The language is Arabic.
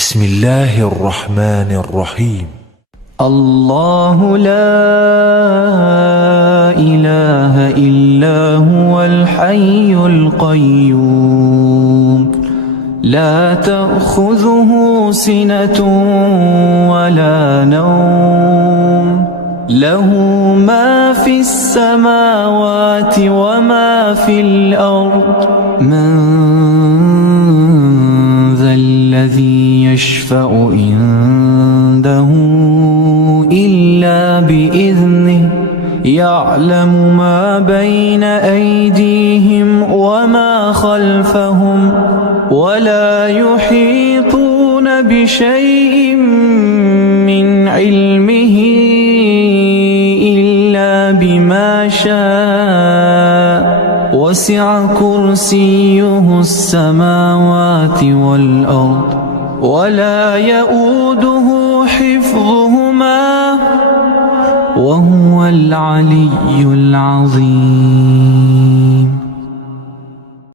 بسم الله الرحمن الرحيم. الله لا إله إلا هو الحي القيوم لا تأخذه سنة ولا نوم له ما في السماوات وما في الأرض من ذا الذي يشفع عنده إلا بإذنه يعلم ما بين أيديهم وما خلفهم ولا يحيطون بشيء من علمه إلا بما شاء وسع كرسيه السماوات والأرض ولا يؤوده حفظهما وهو العلي العظيم.